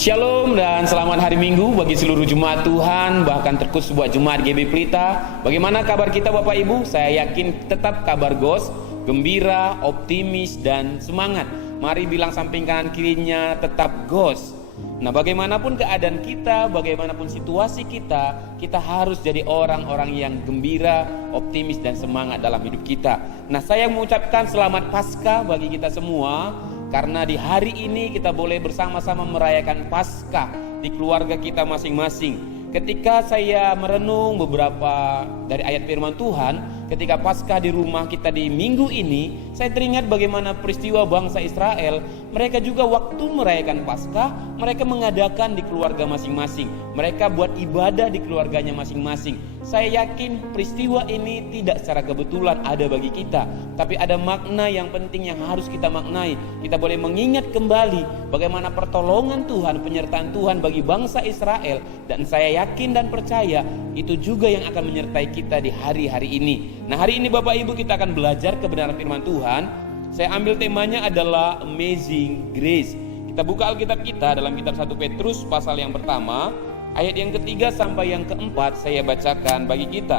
Shalom dan selamat hari Minggu bagi seluruh jemaat Tuhan, bahkan terkhusus buat jemaat GB Pelita. Bagaimana kabar kita Bapak Ibu? Saya yakin tetap kabar gos, gembira, optimis, dan semangat. Mari bilang samping kanan kirinya tetap gos. Nah, bagaimanapun keadaan kita, bagaimanapun situasi kita, kita harus jadi orang-orang yang gembira, optimis, dan semangat dalam hidup kita. Nah, saya mengucapkan selamat Paskah bagi kita semua. Karena di hari ini kita boleh bersama-sama merayakan Paskah di keluarga kita masing-masing. Ketika saya merenung beberapa dari ayat firman Tuhan, ketika Paskah di rumah kita di minggu ini, saya teringat bagaimana peristiwa bangsa Israel. Mereka juga waktu merayakan Paskah, mereka mengadakan di keluarga masing-masing. Mereka buat ibadah di keluarganya masing-masing. Saya yakin peristiwa ini tidak secara kebetulan ada bagi kita, tapi ada makna yang penting yang harus kita maknai. Kita boleh mengingat kembali bagaimana pertolongan Tuhan, penyertaan Tuhan bagi bangsa Israel. Dan saya yakin dan percaya itu juga yang akan menyertai kita di hari-hari ini. Nah, hari ini Bapak Ibu kita akan belajar kebenaran firman Tuhan. Saya ambil temanya adalah Amazing Grace. Kita buka Alkitab kita dalam kitab 1 Petrus pasal yang pertama, ayat yang ketiga sampai yang keempat saya bacakan bagi kita.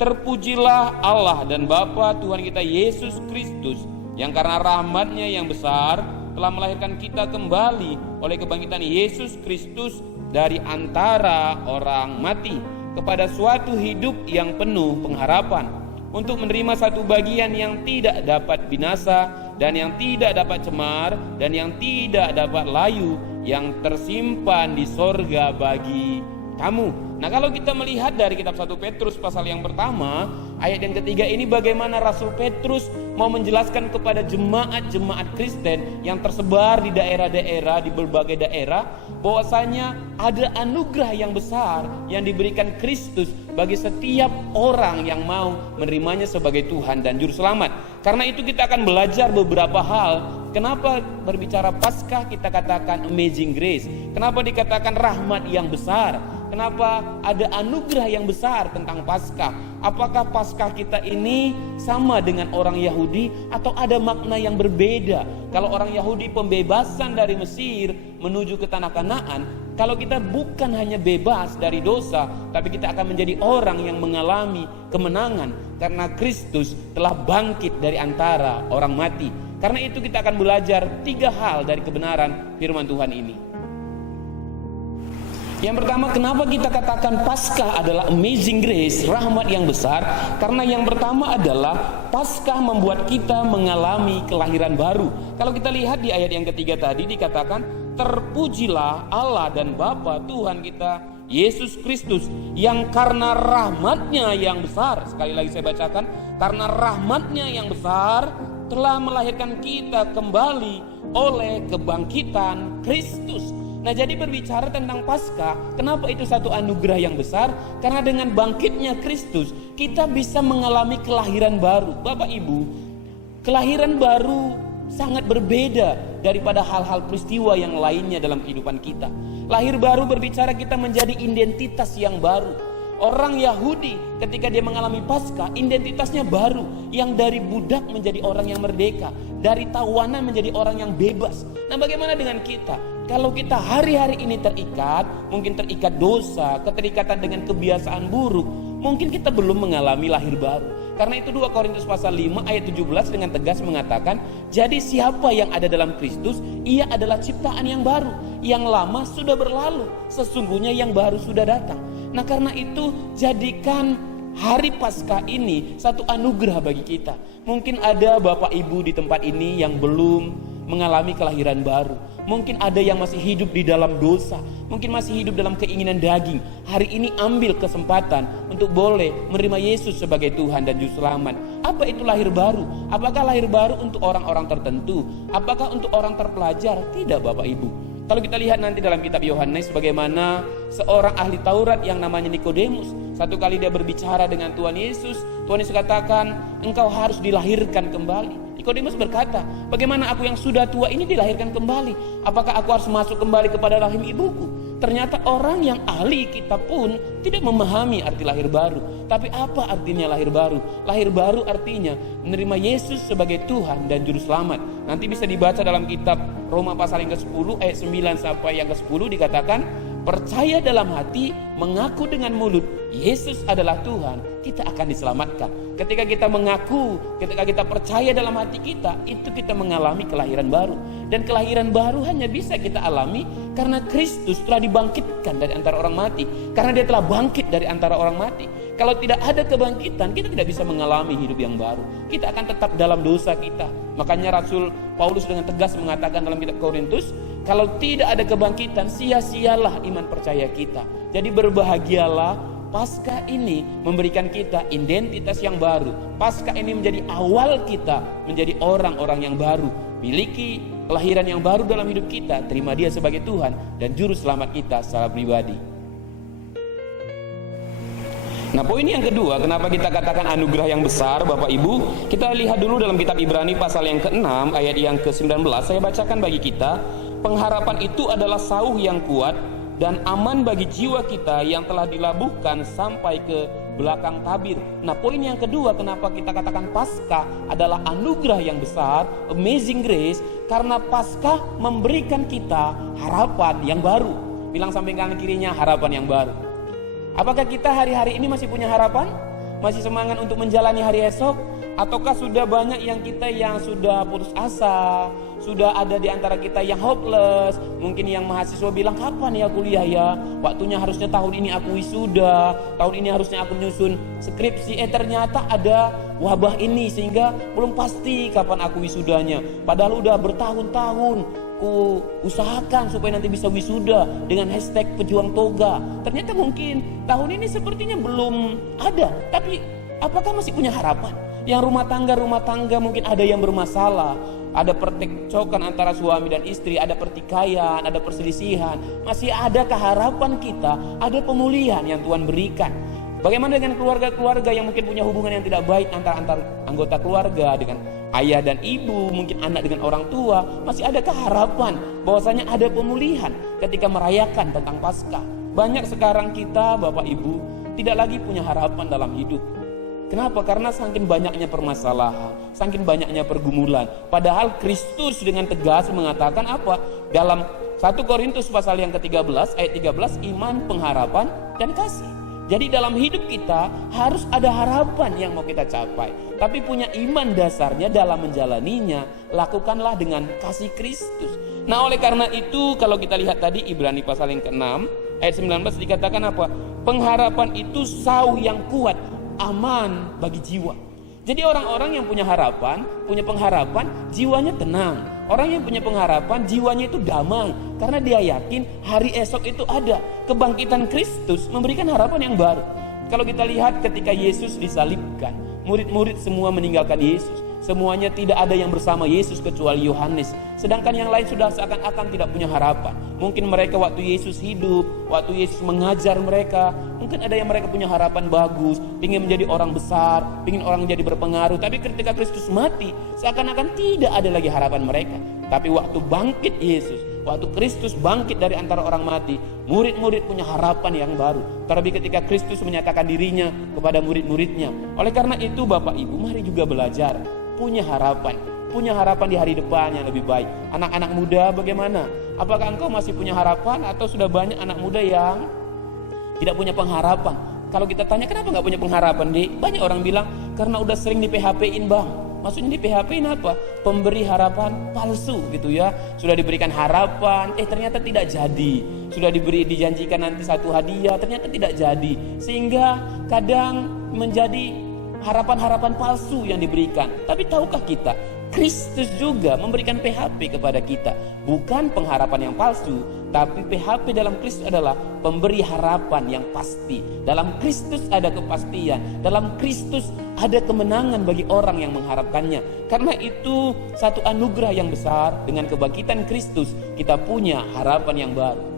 Terpujilah Allah dan Bapa Tuhan kita Yesus Kristus, yang karena rahmat-Nya yang besar telah melahirkan kita kembali oleh kebangkitan Yesus Kristus dari antara orang mati kepada suatu hidup yang penuh pengharapan, untuk menerima satu bagian yang tidak dapat binasa dan yang tidak dapat cemar dan yang tidak dapat layu, yang tersimpan di sorga bagi kamu. Nah, kalau kita melihat dari kitab 1 Petrus pasal yang pertama, ayat yang ketiga ini, bagaimana Rasul Petrus mau menjelaskan kepada jemaat-jemaat Kristen yang tersebar di daerah-daerah, di berbagai daerah, bahwasanya ada anugerah yang besar yang diberikan Kristus bagi setiap orang yang mau menerimanya sebagai Tuhan dan Juru Selamat. Karena itu kita akan belajar beberapa hal. Kenapa berbicara Paskah kita katakan Amazing Grace? Kenapa dikatakan rahmat yang besar? Kenapa ada anugerah yang besar tentang Paskah? Apakah Paskah kita ini sama dengan orang Yahudi atau ada makna yang berbeda? Kalau orang Yahudi pembebasan dari Mesir menuju ke tanah Kanaan, kalau kita bukan hanya bebas dari dosa, tapi kita akan menjadi orang yang mengalami kemenangan karena Kristus telah bangkit dari antara orang mati. Karena itu kita akan belajar 3 hal dari kebenaran firman Tuhan ini. Yang pertama, kenapa kita katakan Paskah adalah Amazing Grace, rahmat yang besar? Karena yang pertama adalah Paskah membuat kita mengalami kelahiran baru. Kalau kita lihat di ayat yang ketiga tadi dikatakan, terpujilah Allah dan Bapa Tuhan kita Yesus Kristus, yang karena rahmat-Nya yang besar. Sekali lagi saya bacakan, karena rahmat-Nya yang besar telah melahirkan kita kembali oleh kebangkitan Kristus. Nah, jadi berbicara tentang Paskah, kenapa itu satu anugerah yang besar? Karena dengan bangkitnya Kristus, kita bisa mengalami kelahiran baru. Bapak Ibu, kelahiran baru sangat berbeda daripada hal-hal peristiwa yang lainnya dalam kehidupan kita. Lahir baru berbicara kita menjadi identitas yang baru. Orang Yahudi ketika dia mengalami Paskah, identitasnya baru, yang dari budak menjadi orang yang merdeka, dari tawanan menjadi orang yang bebas. Nah, bagaimana dengan kita? Kalau kita hari-hari ini terikat, mungkin terikat dosa, keterikatan dengan kebiasaan buruk, mungkin kita belum mengalami lahir baru. Karena itu 2 Korintus pasal 5 ayat 17 dengan tegas mengatakan, jadi siapa yang ada dalam Kristus, ia adalah ciptaan yang baru. Yang lama sudah berlalu, sesungguhnya yang baru sudah datang. Nah, karena itu jadikan hari Paskah ini satu anugerah bagi kita. Mungkin ada Bapak Ibu di tempat ini yang belum mengalami kelahiran baru. Mungkin ada yang masih hidup di dalam dosa, mungkin masih hidup dalam keinginan daging. Hari ini ambil kesempatan untuk boleh menerima Yesus sebagai Tuhan dan Juru Selamat. Apa itu lahir baru? Apakah lahir baru untuk orang-orang tertentu? Apakah untuk orang terpelajar? Tidak, Bapak Ibu. Kalau kita lihat nanti dalam kitab Yohanes, bagaimana seorang ahli Taurat yang namanya Nikodemus, satu kali dia berbicara dengan Tuhan Yesus. Tuhan Yesus katakan, engkau harus dilahirkan kembali. Nikodemus berkata, bagaimana aku yang sudah tua ini dilahirkan kembali? Apakah aku harus masuk kembali kepada rahim ibuku? Ternyata orang yang ahli kitab pun tidak memahami arti lahir baru. Tapi apa artinya lahir baru? Lahir baru artinya menerima Yesus sebagai Tuhan dan Juru Selamat. Nanti bisa dibaca dalam kitab Roma pasal yang ke-10 ayat 9 sampai yang ke-10 dikatakan, percaya dalam hati, mengaku dengan mulut Yesus adalah Tuhan, kita akan diselamatkan. Ketika kita mengaku, ketika kita percaya dalam hati kita, itu kita mengalami kelahiran baru. Dan kelahiran baru hanya bisa kita alami karena Kristus telah dibangkitkan dari antara orang mati. Karena dia telah bangkit dari antara orang mati. Kalau tidak ada kebangkitan, kita tidak bisa mengalami hidup yang baru. Kita akan tetap dalam dosa kita. Makanya Rasul Paulus dengan tegas mengatakan dalam kitab Korintus, kalau tidak ada kebangkitan, sia-sialah iman percaya kita. Jadi berbahagialah, Paskah ini memberikan kita identitas yang baru. Paskah ini menjadi awal kita menjadi orang-orang yang baru, miliki kelahiran yang baru dalam hidup kita, terima Dia sebagai Tuhan dan Juru Selamat kita secara pribadi. Nah, poin yang kedua, kenapa kita katakan anugerah yang besar, Bapak Ibu? Kita lihat dulu dalam kitab Ibrani pasal yang ke-6 ayat yang ke-19. Saya bacakan bagi kita. Pengharapan itu adalah sauh yang kuat dan aman bagi jiwa kita yang telah dilabuhkan sampai ke belakang tabir. Nah, poin yang kedua, kenapa kita katakan Paskah adalah anugerah yang besar, amazing grace, karena Paskah memberikan kita harapan yang baru. Bilang samping kanan kirinya, harapan yang baru. Apakah kita hari-hari ini masih punya harapan? Masih semangat untuk menjalani hari esok? Ataukah sudah banyak yang kita yang sudah putus asa? Sudah ada di antara kita yang hopeless? Mungkin yang mahasiswa bilang, kapan ya kuliah ya? Waktunya harusnya tahun ini aku wisuda, tahun ini harusnya aku nyusun skripsi. Ternyata ada wabah ini sehingga belum pasti kapan aku wisudanya. Padahal udah bertahun-tahun ku usahakan supaya nanti bisa wisuda dengan hashtag pejuang toga. Ternyata mungkin tahun ini sepertinya belum ada. Tapi apakah masih punya harapan? Yang rumah tangga mungkin ada yang bermasalah, ada percekcokan antara suami dan istri, ada pertikaian, ada perselisihan. Masih adakah harapan kita? Ada pemulihan yang Tuhan berikan. Bagaimana dengan keluarga-keluarga yang mungkin punya hubungan yang tidak baik antar anggota keluarga, dengan ayah dan ibu, mungkin anak dengan orang tua? Masih adakah harapan bahwasanya ada pemulihan ketika merayakan tentang Paskah? Banyak sekarang kita, Bapak Ibu, tidak lagi punya harapan dalam hidup. Kenapa? Karena saking banyaknya permasalahan, saking banyaknya pergumulan. Padahal Kristus dengan tegas mengatakan apa? Dalam 1 Korintus pasal yang ke-13 ayat 13, iman, pengharapan, dan kasih. Jadi dalam hidup kita harus ada harapan yang mau kita capai. Tapi punya iman dasarnya dalam menjalaninya, lakukanlah dengan kasih Kristus. Nah, oleh karena itu kalau kita lihat tadi Ibrani pasal yang ke-6 ayat 19 dikatakan apa? Pengharapan itu sauh yang kuat, aman bagi jiwa. Jadi orang-orang yang punya harapan, punya pengharapan, jiwanya tenang. Orang yang punya pengharapan, jiwanya itu damai. Karena dia yakin hari esok itu ada. Kebangkitan Kristus memberikan harapan yang baru. Kalau kita lihat ketika Yesus disalibkan, murid-murid semua meninggalkan Yesus. Semuanya tidak ada yang bersama Yesus kecuali Yohanes. Sedangkan yang lain sudah seakan-akan tidak punya harapan. Mungkin mereka waktu Yesus hidup, waktu Yesus mengajar mereka, mungkin ada yang mereka punya harapan bagus, ingin menjadi orang besar, ingin orang menjadi berpengaruh. Tapi ketika Kristus mati, seakan-akan tidak ada lagi harapan mereka. Tapi waktu bangkit Yesus, waktu Kristus bangkit dari antara orang mati, murid-murid punya harapan yang baru. Terlebih ketika Kristus menyatakan dirinya kepada murid-muridnya. Oleh karena itu Bapak Ibu, mari juga belajar punya harapan di hari depan yang lebih baik. Anak-anak muda bagaimana? Apakah engkau masih punya harapan atau sudah banyak anak muda yang tidak punya pengharapan? Kalau kita tanya kenapa nggak punya pengharapan, Dek? Banyak orang bilang karena udah sering di PHP-in, Bang. Maksudnya di PHP-in apa? Pemberi harapan palsu gitu ya. Sudah diberikan harapan, ternyata tidak jadi. Sudah dijanjikan nanti satu hadiah, ternyata tidak jadi. Sehingga kadang menjadi harapan-harapan palsu yang diberikan. Tapi tahukah kita, Kristus juga memberikan PHP kepada kita. Bukan pengharapan yang palsu, tapi PHP dalam Kristus adalah pemberi harapan yang pasti. Dalam Kristus ada kepastian. Dalam Kristus ada kemenangan bagi orang yang mengharapkannya. Karena itu satu anugerah yang besar. Dengan kebangkitan Kristus kita punya harapan yang baru.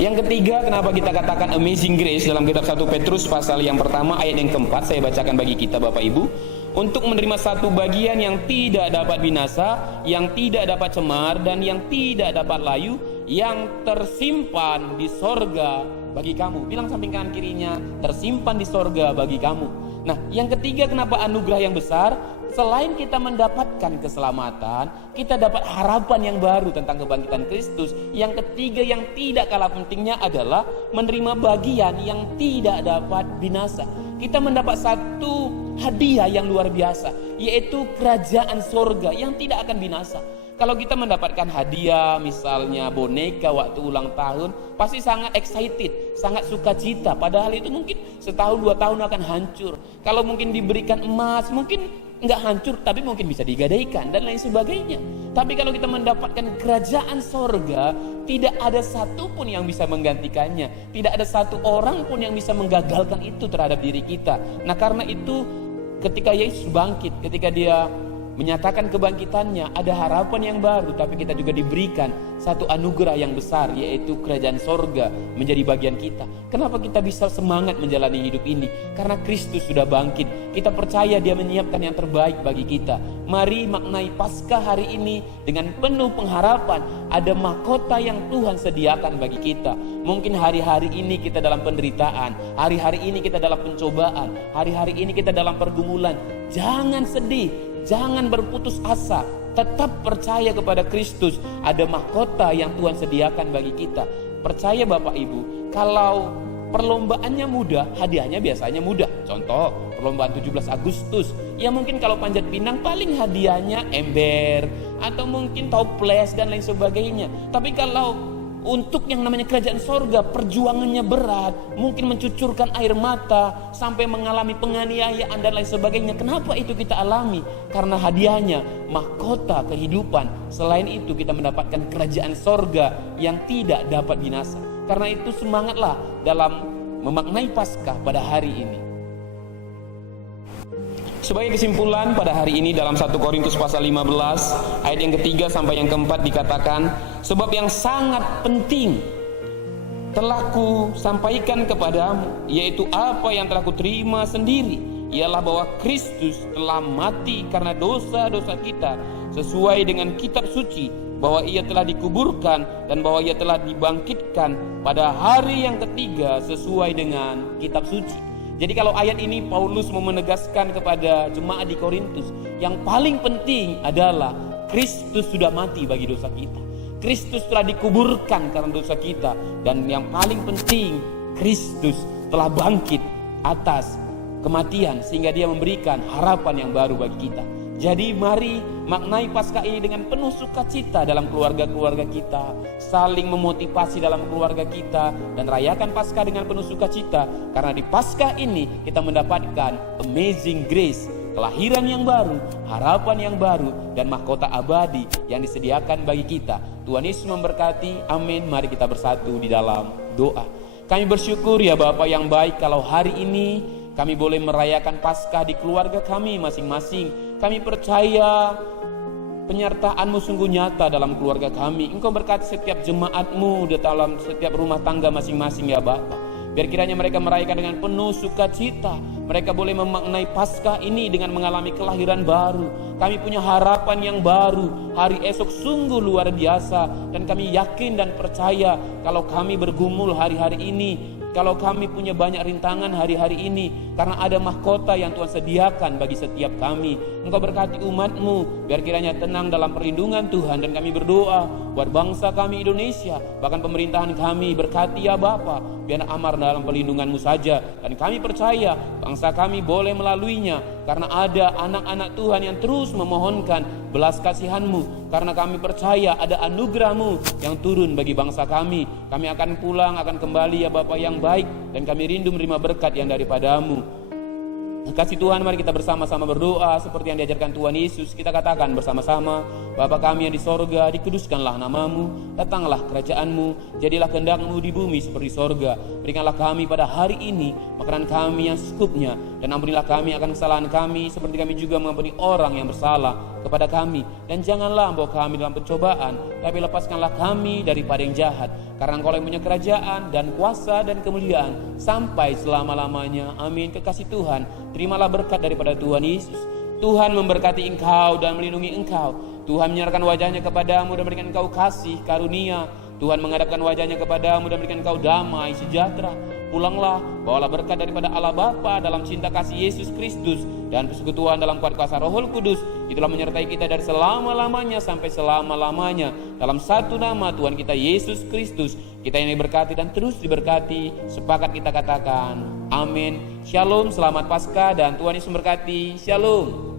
Yang ketiga, kenapa kita katakan amazing grace dalam kitab 1 Petrus pasal yang pertama ayat yang keempat, saya bacakan bagi kita Bapak Ibu. Untuk menerima satu bagian yang tidak dapat binasa, yang tidak dapat cemar, dan yang tidak dapat layu, yang tersimpan di sorga bagi kamu. Bilang samping kanan kirinya, tersimpan di sorga bagi kamu. Nah, yang ketiga, kenapa anugerah yang besar? Selain kita mendapatkan keselamatan, kita dapat harapan yang baru tentang kebangkitan Kristus. Yang ketiga yang tidak kalah pentingnya adalah menerima bagian yang tidak dapat binasa. Kita mendapat satu hadiah yang luar biasa, yaitu kerajaan sorga yang tidak akan binasa. Kalau kita mendapatkan hadiah, misalnya boneka waktu ulang tahun, pasti sangat excited, sangat sukacita. Padahal itu mungkin setahun 2 tahun akan hancur. Kalau mungkin diberikan emas, mungkin nggak hancur, tapi mungkin bisa digadaikan dan lain sebagainya. Tapi kalau kita mendapatkan kerajaan sorga, tidak ada satupun yang bisa menggantikannya. Tidak ada satu orang pun yang bisa menggagalkan itu terhadap diri kita. Nah, karena itu ketika Yesus bangkit, ketika dia menyatakan kebangkitannya, ada harapan yang baru, tapi kita juga diberikan satu anugerah yang besar, yaitu kerajaan sorga menjadi bagian kita. Kenapa kita bisa semangat menjalani hidup ini? Karena Kristus sudah bangkit. Kita percaya dia menyiapkan yang terbaik bagi kita. Mari maknai Paskah hari ini dengan penuh pengharapan. Ada mahkota yang Tuhan sediakan bagi kita. Mungkin hari-hari ini kita dalam penderitaan, hari-hari ini kita dalam pencobaan, hari-hari ini kita dalam pergumulan. Jangan sedih, jangan berputus asa, tetap percaya kepada Kristus. Ada mahkota yang Tuhan sediakan bagi kita. Percaya Bapak Ibu, kalau perlombaannya mudah, hadiahnya biasanya mudah. Contoh, perlombaan 17 Agustus. Ya mungkin kalau panjat pinang paling hadiahnya ember atau mungkin toples dan lain sebagainya. Tapi kalau untuk yang namanya kerajaan sorga, perjuangannya berat, mungkin mencucurkan air mata, sampai mengalami penganiayaan dan lain sebagainya. Kenapa itu kita alami? Karena hadiahnya mahkota kehidupan. Selain itu kita mendapatkan kerajaan sorga yang tidak dapat binasa. Karena itu semangatlah dalam memaknai Paskah pada hari ini. Sebagai kesimpulan pada hari ini dalam 1 Korintus pasal 15 ayat yang ketiga sampai yang keempat dikatakan, sebab yang sangat penting telah ku sampaikan kepadamu, yaitu apa yang telah ku terima sendiri, ialah bahwa Kristus telah mati karena dosa-dosa kita sesuai dengan kitab suci, bahwa ia telah dikuburkan dan bahwa ia telah dibangkitkan pada hari yang ketiga sesuai dengan kitab suci. Jadi kalau ayat ini Paulus mau menegaskan kepada jemaat di Korintus, yang paling penting adalah Kristus sudah mati bagi dosa kita. Kristus telah dikuburkan karena dosa kita. Dan yang paling penting, Kristus telah bangkit atas kematian sehingga dia memberikan harapan yang baru bagi kita. Jadi mari maknai Paskah ini dengan penuh sukacita dalam keluarga-keluarga kita, saling memotivasi dalam keluarga kita, dan rayakan Paskah dengan penuh sukacita. Karena di Paskah ini kita mendapatkan amazing grace, kelahiran yang baru, harapan yang baru, dan mahkota abadi yang disediakan bagi kita. Tuhan Yesus memberkati. Amin. Mari kita bersatu di dalam doa. Kami bersyukur ya Bapa yang baik, kalau hari ini kami boleh merayakan Paskah di keluarga kami masing-masing. Kami percaya penyertaan-Mu sungguh nyata dalam keluarga kami. Engkau berkati setiap jemaat-Mu di dalam setiap rumah tangga masing-masing ya Bapa. Biar kiranya mereka merayakan dengan penuh sukacita. Mereka boleh memaknai Paskah ini dengan mengalami kelahiran baru. Kami punya harapan yang baru. Hari esok sungguh luar biasa. Dan kami yakin dan percaya kalau kami bergumul hari-hari ini, kalau kami punya banyak rintangan hari-hari ini, karena ada mahkota yang Tuhan sediakan bagi setiap kami. Engkau berkati umat-Mu, biar kiranya tenang dalam perlindungan Tuhan. Dan kami berdoa buat bangsa kami Indonesia, bahkan pemerintahan kami, berkati ya Bapa, biar amar dalam perlindungan-Mu saja. Dan kami percaya bangsa kami boleh melaluinya, karena ada anak-anak Tuhan yang terus memohonkan belas kasihan-Mu. Karena kami percaya ada anugerah-Mu yang turun bagi bangsa kami. Kami akan pulang, akan kembali ya Bapa yang baik, dan kami rindu menerima berkat yang daripada-Mu. Kasih Tuhan, mari kita bersama-sama berdoa seperti yang diajarkan Tuhan Yesus. Kita katakan bersama-sama, Bapa kami yang di sorga, dikuduskanlah nama-Mu, datanglah kerajaan-Mu, jadilah kehendak-Mu di bumi seperti sorga. Berikanlah kami pada hari ini makanan kami yang secukupnya, dan ampunilah kami akan kesalahan kami, seperti kami juga mengampuni orang yang bersalah kepada kami. Dan janganlah membawa kami dalam pencobaan, tapi lepaskanlah kami daripada yang jahat. Karena Engkau yang punya kerajaan dan kuasa dan kemuliaan sampai selama-lamanya. Amin. Kekasih Tuhan, terimalah berkat daripada Tuhan Yesus. Tuhan memberkati engkau dan melindungi engkau. Tuhan menyerahkan wajahnya kepadamu dan memberikan engkau kasih karunia. Tuhan menghadapkan wajahnya kepadamu dan berikan kau damai sejahtera. Pulanglah, bawalah berkat daripada Allah Bapa dalam cinta kasih Yesus Kristus dan persekutuan dalam kuat kuasa Roh Kudus. Itulah menyertai kita dari selama-lamanya sampai selama-lamanya. Dalam satu nama Tuhan kita Yesus Kristus, kita yang diberkati dan terus diberkati. Sepakat kita katakan, amin. Shalom, selamat Paskah dan Tuhan Yesus memberkati. Shalom.